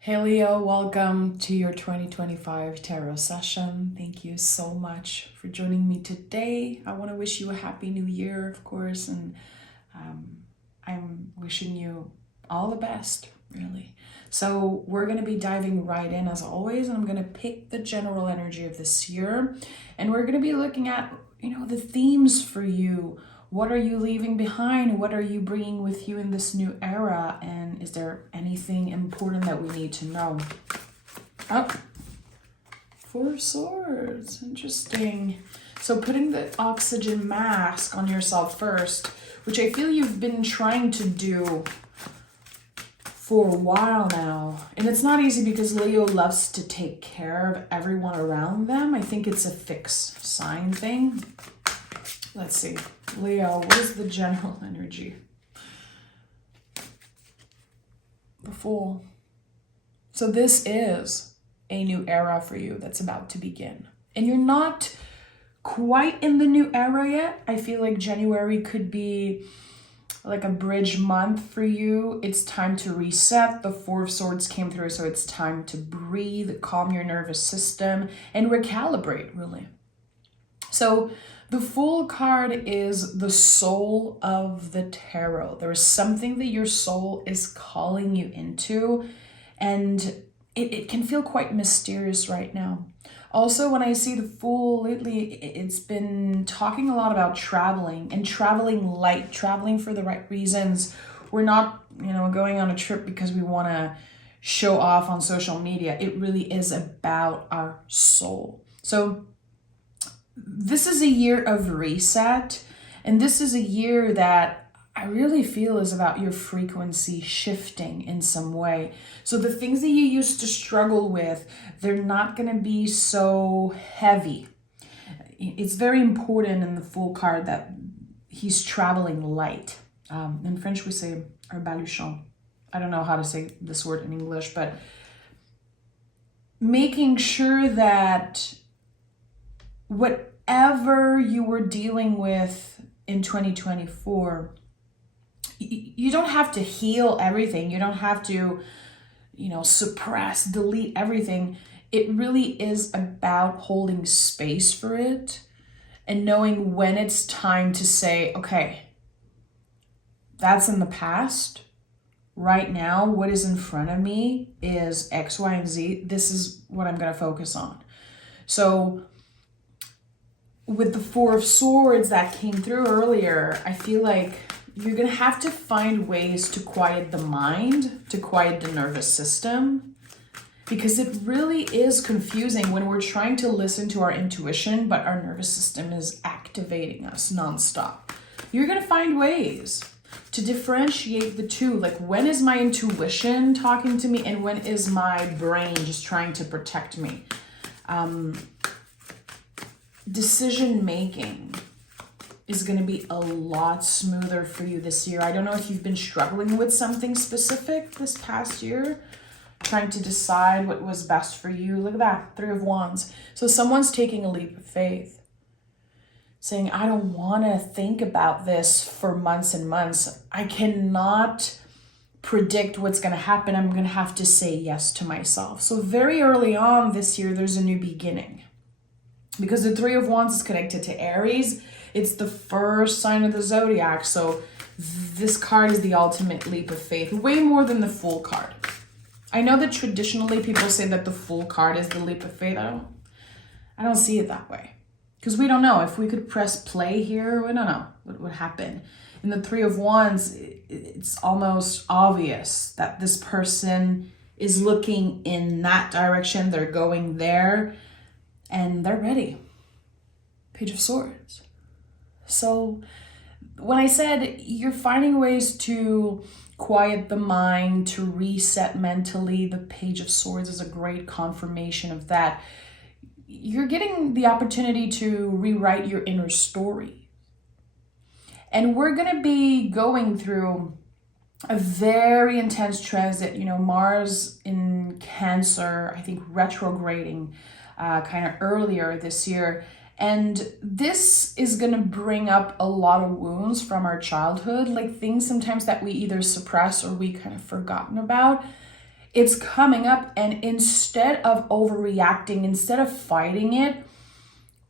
Hey Leo, welcome to your 2025 tarot session. Thank you so much for joining me today. I want to wish you a happy new year, of course, and I'm wishing you all the best, really. So we're going to be diving right in as always, and I'm going to pick the general energy of this year, and we're going to be looking at, the themes for you. What are you leaving behind? What are you bringing with you in this new era? And is there anything important that we need to know? Oh, Four of Swords. Interesting. So putting the oxygen mask on yourself first, which I feel you've been trying to do for a while now. And it's not easy because Leo loves to take care of everyone around them. I think it's a fixed sign thing. Let's see. Leo, what is the general energy? The Fool. So this is a new era for you that's about to begin. And you're not quite in the new era yet. I feel like January could be like a bridge month for you. It's time to reset. The Four of Swords came through, so it's time to breathe, calm your nervous system, and recalibrate, really. So the Fool card is the soul of the tarot. There is something that your soul is calling you into, and it can feel quite mysterious right now. Also, when I see the Fool lately, it's been talking a lot about traveling and traveling light, traveling for the right reasons. We're not, going on a trip because we want to show off on social media. It really is about our soul. So this is a year of reset, and this is a year that I really feel is about your frequency shifting in some way. So the things that you used to struggle with, they're not going to be so heavy. It's very important in the Fool card that he's traveling light. In French, we say un baluchon. I don't know how to say this word in English, but making sure that whatever you were dealing with in 2024, you don't have to heal everything. You don't have to, suppress, delete everything. It really is about holding space for it and knowing when it's time to say, okay, that's in the past. Right now, what is in front of me is X, Y, and Z. This is what I'm going to focus on. So with the Four of Swords that came through earlier, I feel like you're going to have to find ways to quiet the mind, to quiet the nervous system, because it really is confusing when we're trying to listen to our intuition, but our nervous system is activating us nonstop. You're going to find ways to differentiate the two. Like, when is my intuition talking to me and when is my brain just trying to protect me? Decision making is going to be a lot smoother for you this year. I don't know if you've been struggling with something specific this past year, trying to decide what was best for you. Look at that, Three of Wands. So someone's taking a leap of faith, saying, I don't want to think about this for months and months. I cannot predict what's going to happen. I'm going to have to say yes to myself. So very early on this year, there's a new beginning. Because the Three of Wands is connected to Aries. It's the first sign of the zodiac. So this card is the ultimate leap of faith, way more than the Fool card. I know that traditionally people say that the Fool card is the leap of faith. I don't see it that way. Because we don't know. If we could press play here, we don't know what would happen. In the Three of Wands, it's almost obvious that this person is looking in that direction. They're going there. And they're ready. Page of Swords. So when I said you're finding ways to quiet the mind, to reset mentally, the Page of Swords is a great confirmation of that. You're getting the opportunity to rewrite your inner story. And we're going to be going through a very intense transit. Mars in Cancer, I think retrograding kind of earlier this year. And this is going to bring up a lot of wounds from our childhood, like things sometimes that we either suppress or we kind of forgotten about. It's coming up, and instead of overreacting, instead of fighting it,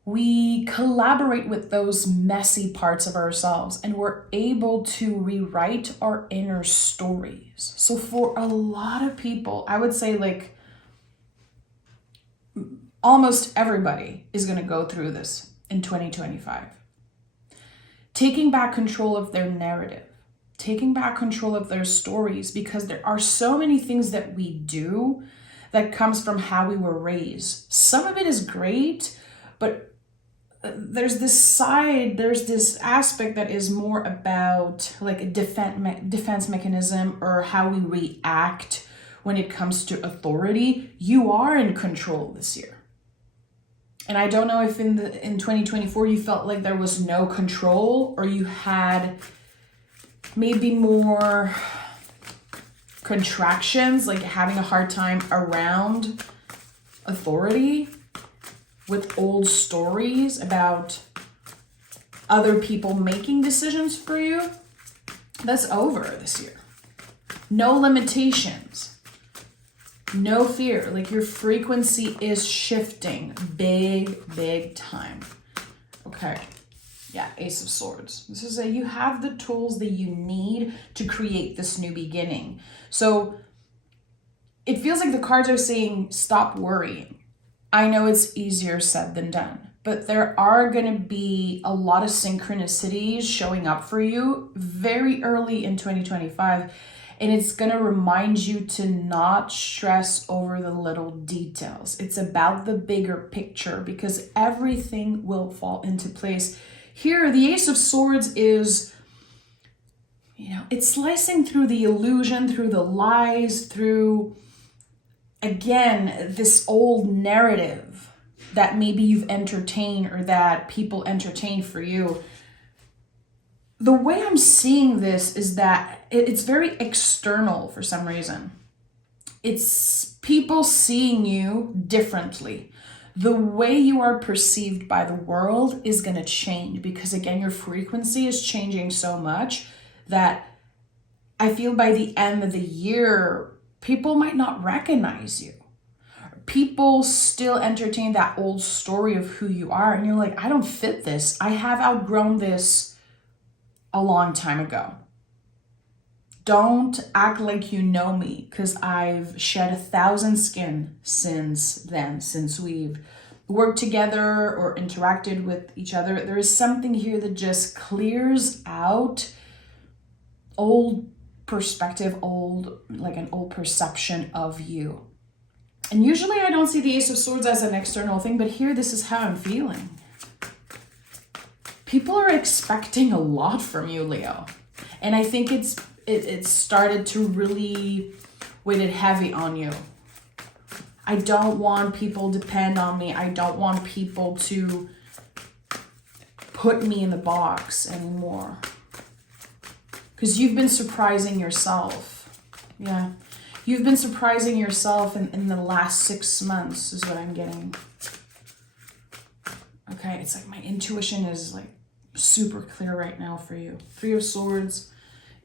we collaborate with those messy parts of ourselves and we're able to rewrite our inner stories. So for a lot of people, I would say like almost everybody is going to go through this in 2025. Taking back control of their narrative, taking back control of their stories, because there are so many things that we do that comes from how we were raised. Some of it is great, but there's this aspect that is more about like a defense mechanism, or how we react when it comes to authority. You are in control this year. And I don't know if in 2024 you felt like there was no control, or you had maybe more contractions, like having a hard time around authority, with old stories about other people making decisions for you. That's over this year. No limitations, no fear. Like your frequency is shifting big time. Okay. Yeah, Ace of Swords. This is you have the tools that you need to create this new beginning. So it feels like the cards are saying, stop worrying. I know it's easier said than done, but there are going to be a lot of synchronicities showing up for you very early in 2025. And it's going to remind you to not stress over the little details. It's about the bigger picture, because everything will fall into place. Here, the Ace of Swords is, it's slicing through the illusion, through the lies, through, again, this old narrative that maybe you've entertained or that people entertain for you. The way I'm seeing this is that it's very external for some reason. It's people seeing you differently. The way you are perceived by the world is going to change, because again, your frequency is changing so much that I feel by the end of the year, people might not recognize you. People still entertain that old story of who you are. And you're like, I don't fit this. I have outgrown this a long time ago. Don't act like you know me, because I've shed 1,000 skin since then, since we've worked together or interacted with each other. There is something here that just clears out old perspective, like an old perception of you. And usually I don't see the Ace of Swords as an external thing, but here this is how I'm feeling. People are expecting a lot from you, Leo. And I think it started to really weigh it heavy on you. I don't want people to depend on me. I don't want people to put me in the box anymore. Because you've been surprising yourself. Yeah. You've been surprising yourself in the last 6 months is what I'm getting. Okay, it's like my intuition is like super clear right now for you. 3 of Swords.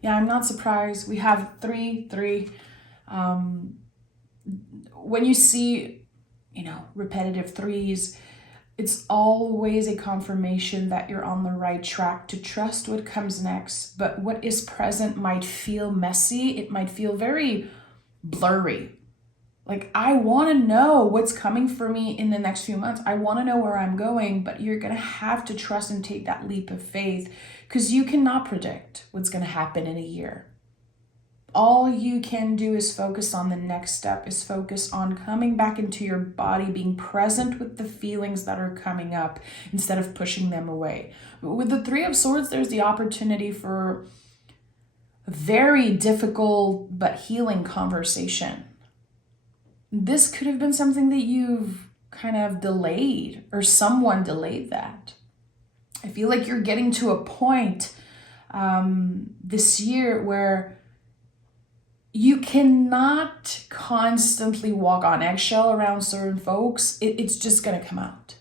Yeah, I'm not surprised. We have 3. When you see, repetitive 3s, it's always a confirmation that you're on the right track to trust what comes next. But what is present might feel messy. It might feel very blurry. Like, I want to know what's coming for me in the next few months. I want to know where I'm going, but you're going to have to trust and take that leap of faith, because you cannot predict what's going to happen in a year. All you can do is focus on the next step, is focus on coming back into your body, being present with the feelings that are coming up instead of pushing them away. With the 3 of Swords, there's the opportunity for a very difficult but healing conversation. This could have been something that you've kind of delayed, or someone delayed that. I feel like you're getting to a point this year where you cannot constantly walk on eggshell around certain folks. It's just going to come out.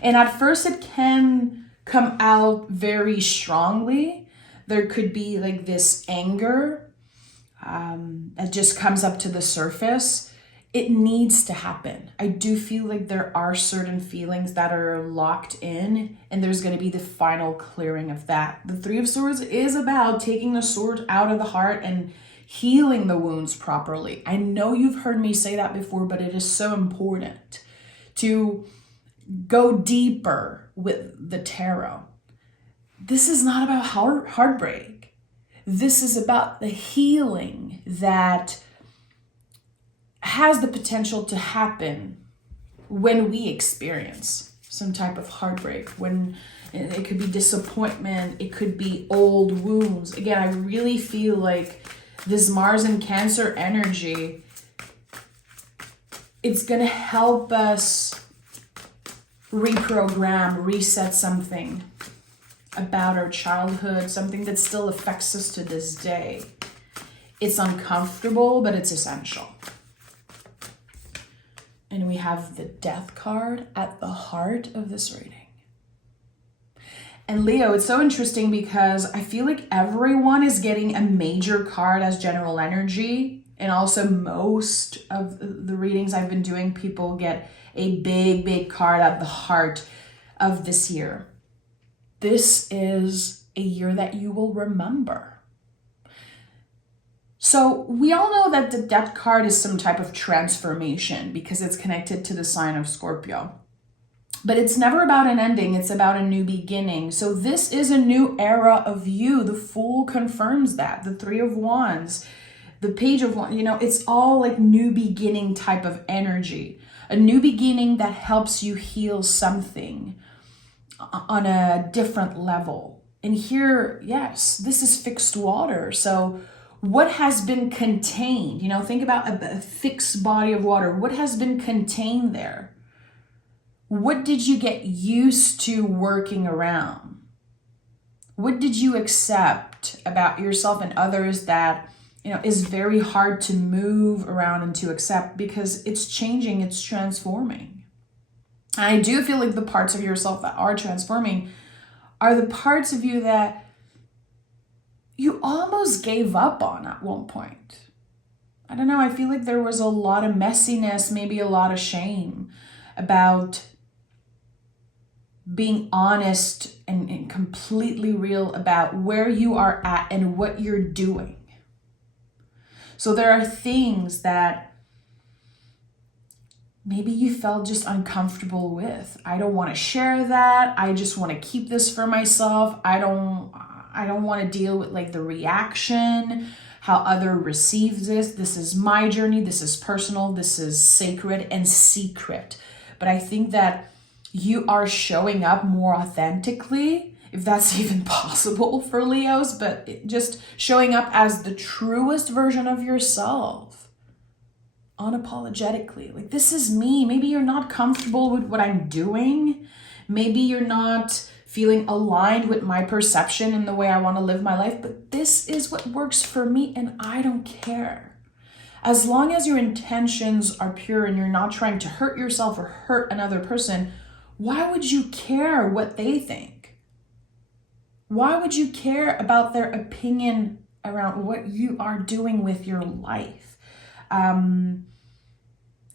And at first it can come out very strongly. There could be like this anger, that just comes up to the surface, it needs to happen. I do feel like there are certain feelings that are locked in, and there's going to be the final clearing of that. The Three of Swords is about taking the sword out of the heart and healing the wounds properly. I know you've heard me say that before, but it is so important to go deeper with the tarot. This is not about heartbreak. This is about the healing that has the potential to happen when we experience some type of heartbreak, when it could be disappointment, it could be old wounds. Again, I really feel like this Mars and Cancer energy, it's going to help us reprogram, reset something about our childhood, something that still affects us to this day. It's uncomfortable, but it's essential. And we have the Death card at the heart of this reading. And Leo, it's so interesting because I feel like everyone is getting a major card as general energy. And also most of the readings I've been doing, people get a big card at the heart of this year. This is a year that you will remember. So we all know that the Death card is some type of transformation because it's connected to the sign of Scorpio. But it's never about an ending, it's about a new beginning. So this is a new era of you. The Fool confirms that. The Three of Wands, the Page of Wands, it's all like new beginning type of energy. A new beginning that helps you heal something on a different level. And here, yes, this is fixed water. So what has been contained? Think about a fixed body of water. What has been contained there? What did you get used to working around? What did you accept about yourself and others that, is very hard to move around and to accept because it's changing, it's transforming. And I do feel like the parts of yourself that are transforming are the parts of you that you almost gave up on at one point. I don't know, I feel like there was a lot of messiness, maybe a lot of shame about being honest and completely real about where you are at and what you're doing. So there are things that maybe you felt just uncomfortable with. I don't want to share that. I just want to keep this for myself. I don't want to deal with like the reaction, how other receives this. This is my journey. This is personal. This is sacred and secret. But I think that you are showing up more authentically, if that's even possible for Leos, but just showing up as the truest version of yourself, unapologetically. Like, this is me. Maybe you're not comfortable with what I'm doing. Maybe you're not feeling aligned with my perception and the way I want to live my life, but this is what works for me and I don't care. As long as your intentions are pure and you're not trying to hurt yourself or hurt another person, why would you care what they think? Why would you care about their opinion around what you are doing with your life?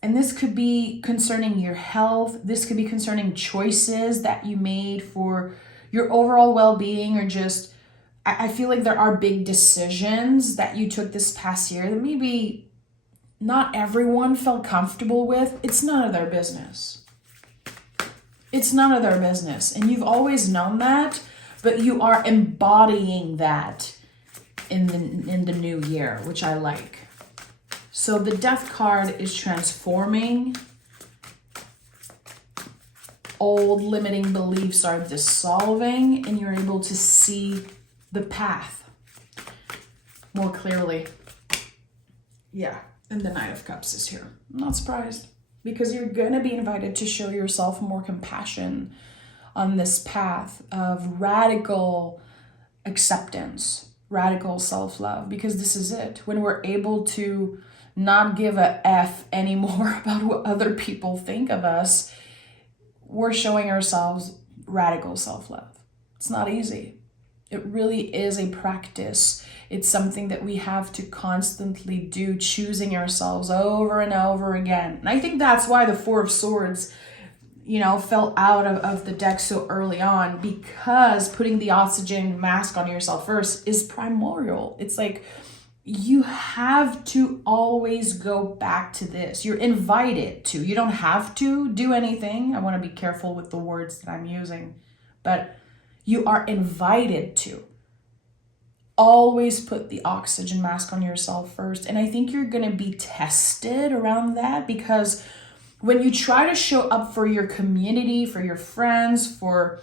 And this could be concerning your health. This could be concerning choices that you made for your overall well-being, or just, I feel like there are big decisions that you took this past year that maybe not everyone felt comfortable with. It's none of their business. It's none of their business. And you've always known that, but you are embodying that in the new year, which I like. So the Death card is transforming. Old limiting beliefs are dissolving, and you're able to see the path more clearly. Yeah, and the Knight of Cups is here. I'm not surprised, because you're going to be invited to show yourself more compassion on this path of radical acceptance, radical self-love, because this is it. When we're able to not give a F anymore about what other people think of us, we're showing ourselves radical self-love. It's not easy. It really is a practice. It's something that we have to constantly do, choosing ourselves over and over again. And I think that's why the Four of Swords, fell out of the deck so early on, because putting the oxygen mask on yourself first is primordial. It's like you have to always go back to this. You're invited to. You don't have to do anything. I want to be careful with the words that I'm using, but you are invited to always put the oxygen mask on yourself first. And I think you're going to be tested around that, because when you try to show up for your community, for your friends, for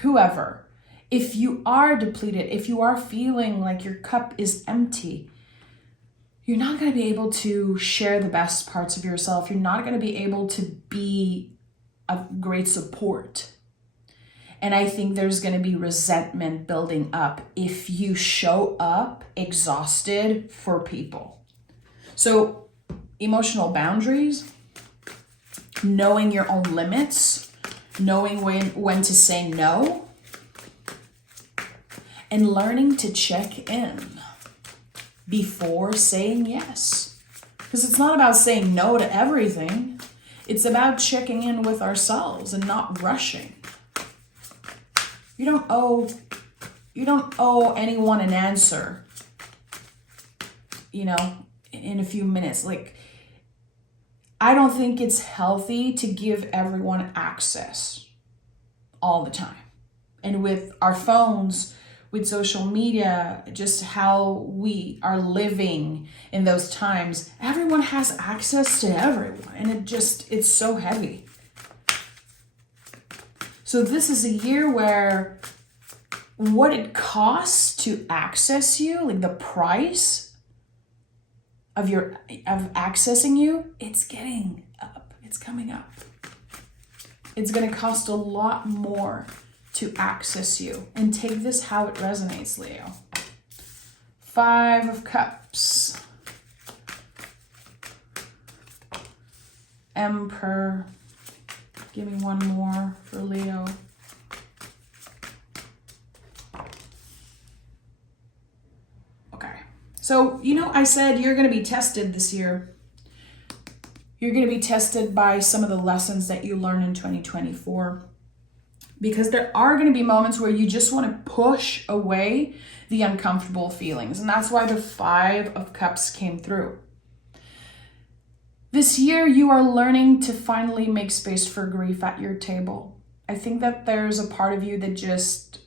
whoever, if you are depleted, if you are feeling like your cup is empty, you're not going to be able to share the best parts of yourself. You're not going to be able to be of great support. And I think there's going to be resentment building up if you show up exhausted for people. So emotional boundaries, knowing your own limits, knowing when to say no, and learning to check in before saying yes. Because it's not about saying no to everything. It's about checking in with ourselves and not rushing. You don't owe anyone an answer, in a few minutes. Like, I don't think it's healthy to give everyone access all the time. And with our phones, with social media, just how we are living in those times, everyone has access to everyone. And it's so heavy. So this is a year where what it costs to access you, like the price of accessing you, it's getting up. It's coming up. It's going to cost a lot more to access you. And take this how it resonates, Leo. 5 of Cups. Emperor. Give me one more for Leo. Okay. So, I said you're going to be tested this year. You're going to be tested by some of the lessons that you learn in 2024. Because there are going to be moments where you just want to push away the uncomfortable feelings. And that's why the 5 of Cups came through. This year, you are learning to finally make space for grief at your table. I think that there's a part of you that just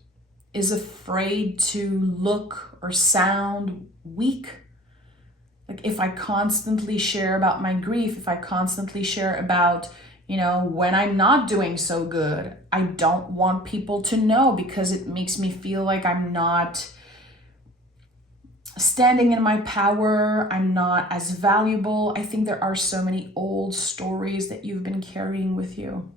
is afraid to look or sound weak. Like, if I constantly share about my grief, if I constantly share about, when I'm not doing so good, I don't want people to know, because it makes me feel like I'm not standing in my power, I'm not as valuable. I think there are so many old stories that you've been carrying with you.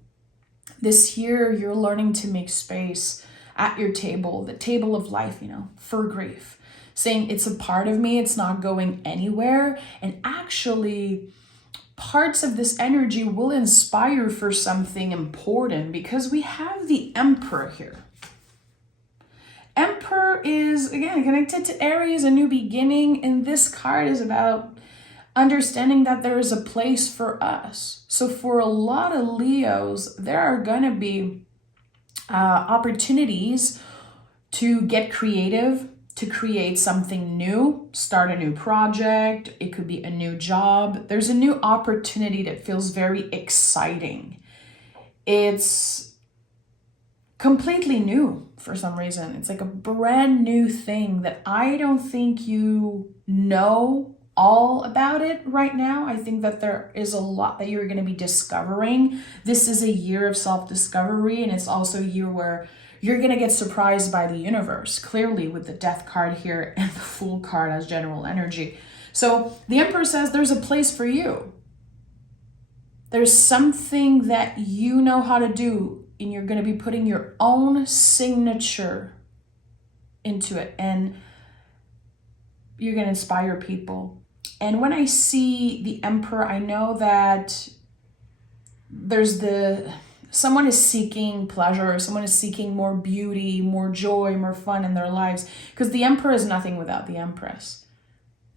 This year, you're learning to make space at your table, the table of life, for grief. Saying it's a part of me, it's not going anywhere. And actually, parts of this energy will inspire for something important, because we have the Emperor here. Emperor is, again, connected to Aries, a new beginning, and this card is about understanding that there is a place for us. So for a lot of Leos, there are going to be opportunities to get creative, to create something new, start a new project. It could be a new job. There's a new opportunity that feels very exciting. It's completely new for some reason. It's like a brand new thing that I don't think you know all about it right now. I think that there is a lot that you're going to be discovering. This is a year of self-discovery, and it's also a year where you're going to get surprised by the universe, clearly with the Death card here and the Fool card as general energy. So the Emperor says there's a place for you. There's something that you know how to do, and you're going to be putting your own signature into it, and you're going to inspire people. And when I see the Emperor, I know that there's the Someone is seeking pleasure. Someone is seeking more beauty, more joy, more fun in their lives. Because the Emperor is nothing without the Empress.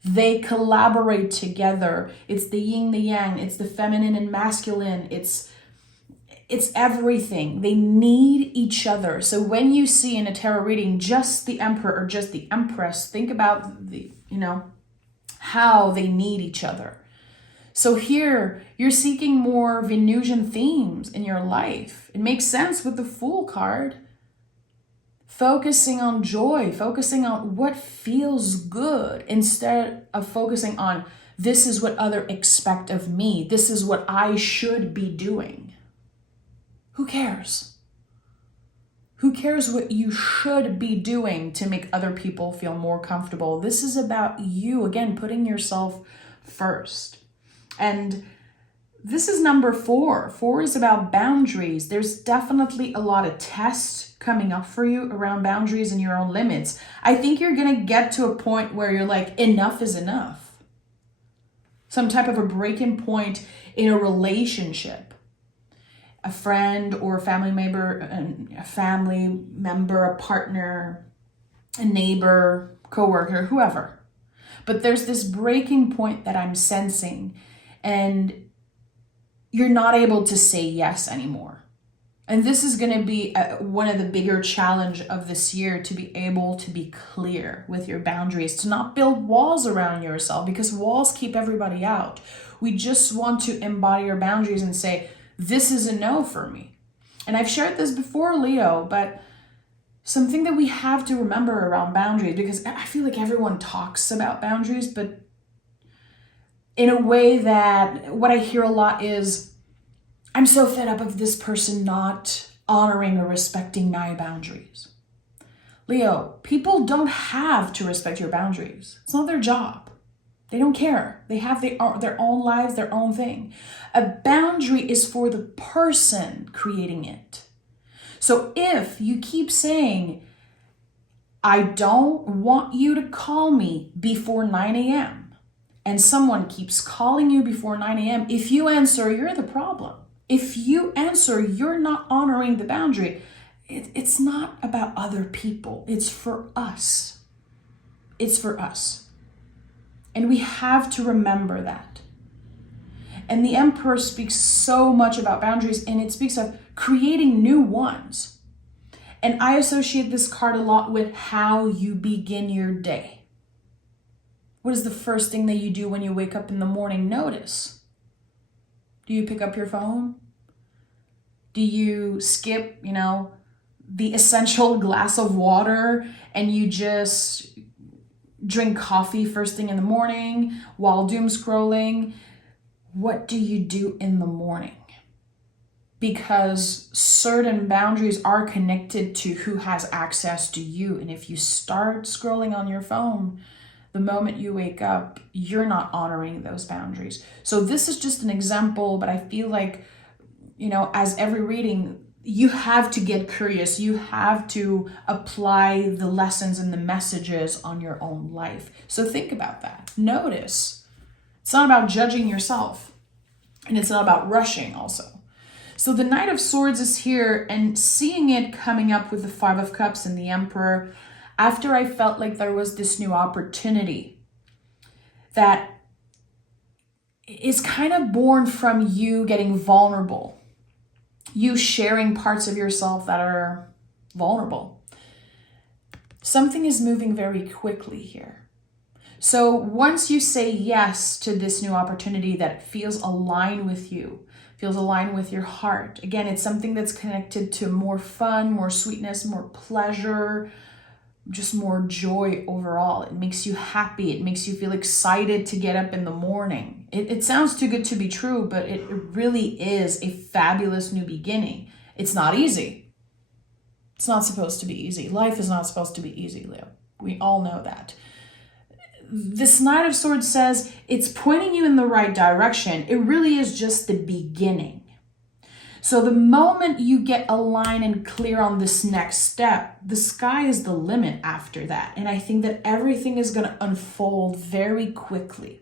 They collaborate together. It's the yin, the yang. It's the feminine and masculine. It's everything. They need each other. So when you see in a tarot reading just the Emperor or just the Empress, think about how they need each other. So here, you're seeking more Venusian themes in your life. It makes sense with the Fool card. Focusing on joy, focusing on what feels good instead of focusing on this is what others expect of me. This is what I should be doing. Who cares? Who cares what you should be doing to make other people feel more comfortable? This is about you, again, putting yourself first. And this is number 4. 4 is about boundaries. There's definitely a lot of tests coming up for you around boundaries and your own limits. I think you're going to get to a point where you're like, enough is enough. Some type of a breaking point in a relationship. A friend or a family member, a partner, a neighbor, coworker, whoever. But there's this breaking point that I'm sensing, and you're not able to say yes anymore. And this is going to be one of the bigger challenge of this year, to be able to be clear with your boundaries, to not build walls around yourself, because walls keep everybody out. We just want to embody your boundaries and say, this is a no for me. And I've shared this before, Leo, but something that we have to remember around boundaries, because I feel like everyone talks about boundaries, but in a way that what I hear a lot is, I'm so fed up of this person not honoring or respecting my boundaries. Leo, people don't have to respect your boundaries. It's not their job. They don't care. They have their own lives, their own thing. A boundary is for the person creating it. So if you keep saying, I don't want you to call me before 9 a.m., and someone keeps calling you before 9 a.m., if you answer, you're the problem. If you answer, you're not honoring the boundary. It's not about other people. It's for us. It's for us. And we have to remember that. And the Emperor speaks so much about boundaries, and it speaks of creating new ones. And I associate this card a lot with how you begin your day. What is the first thing that you do when you wake up in the morning? Notice. Do you pick up your phone? Do you skip, the essential glass of water and you just drink coffee first thing in the morning while doom scrolling? What do you do in the morning? Because certain boundaries are connected to who has access to you. And if you start scrolling on your phone the moment you wake up, you're not honoring those boundaries. So this is just an example, but I feel like, as every reading, you have to get curious. You have to apply the lessons and the messages on your own life. So think about that. Notice. It's not about judging yourself, and it's not about rushing also. So the Knight of Swords is here, and seeing it coming up with the 5 of Cups and the Emperor, after I felt like there was this new opportunity that is kind of born from you getting vulnerable, you sharing parts of yourself that are vulnerable. Something is moving very quickly here. So once you say yes to this new opportunity that feels aligned with you, feels aligned with your heart, again, it's something that's connected to more fun, more sweetness, more pleasure, just more joy overall. It makes you happy. It makes you feel excited to get up in the morning. It sounds too good to be true, but it really is a fabulous new beginning. It's not easy. It's not supposed to be easy. Life is not supposed to be easy, Leo. We all know that. This Knight of Swords says it's pointing you in the right direction. It really is just the beginning. So the moment you get aligned and clear on this next step, the sky is the limit after that. And I think that everything is going to unfold very quickly.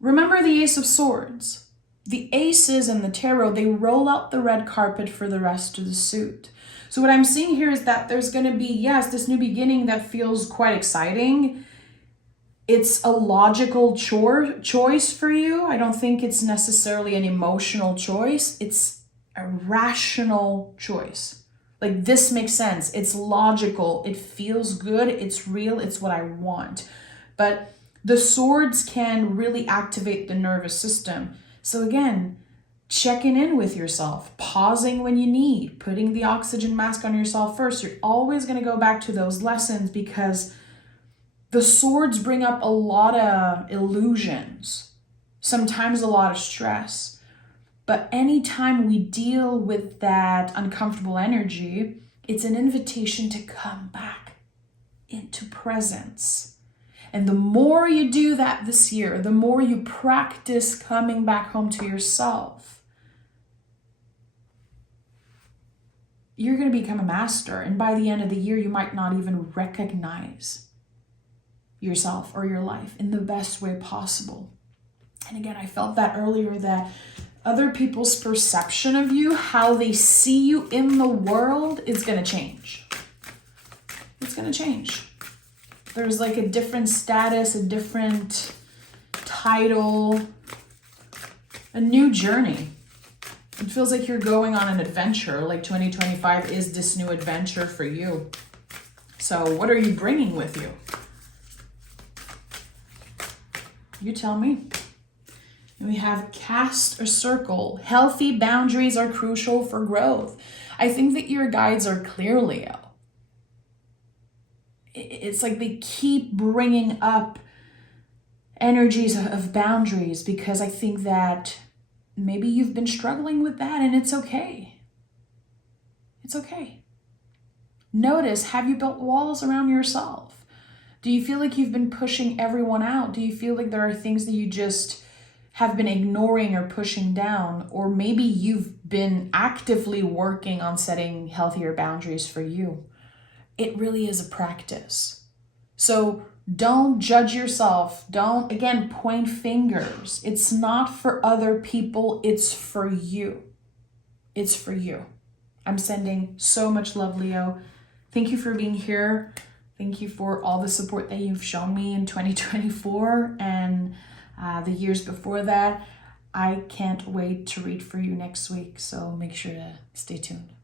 Remember the Ace of Swords. The aces and the tarot, they roll out the red carpet for the rest of the suit. So what I'm seeing here is that there's going to be, yes, this new beginning that feels quite exciting. It's a logical choice for you. I don't think it's necessarily an emotional choice. It's a rational choice. Like, this makes sense. It's logical. It feels good. It's real. It's what I want. But the swords can really activate the nervous system. So again, checking in with yourself, pausing when you need, putting the oxygen mask on yourself first. You're always going to go back to those lessons because the swords bring up a lot of illusions, sometimes a lot of stress. But anytime we deal with that uncomfortable energy, it's an invitation to come back into presence. And the more you do that this year, the more you practice coming back home to yourself, you're going to become a master. And by the end of the year, you might not even recognize yourself or your life in the best way possible. And again, I felt that earlier, that other people's perception of you, how they see you in the world, is going to change. It's going to change. There's like a different status, a different title, a new journey. It feels like you're going on an adventure, like 2025 is this new adventure for you. So what are you bringing with you? You tell me. And we have cast a circle. Healthy boundaries are crucial for growth. I think that your guides are clear, Leo. It's like they keep bringing up energies of boundaries because I think that maybe you've been struggling with that, and it's okay. It's okay. Notice, have you built walls around yourself? Do you feel like you've been pushing everyone out? Do you feel like there are things that you just have been ignoring or pushing down? Or maybe you've been actively working on setting healthier boundaries for you. It really is a practice. So don't judge yourself. Don't, again, point fingers. It's not for other people. It's for you. It's for you. I'm sending so much love, Leo. Thank you for being here. Thank you for all the support that you've shown me in 2024 and the years before that. I can't wait to read for you next week, so make sure to stay tuned.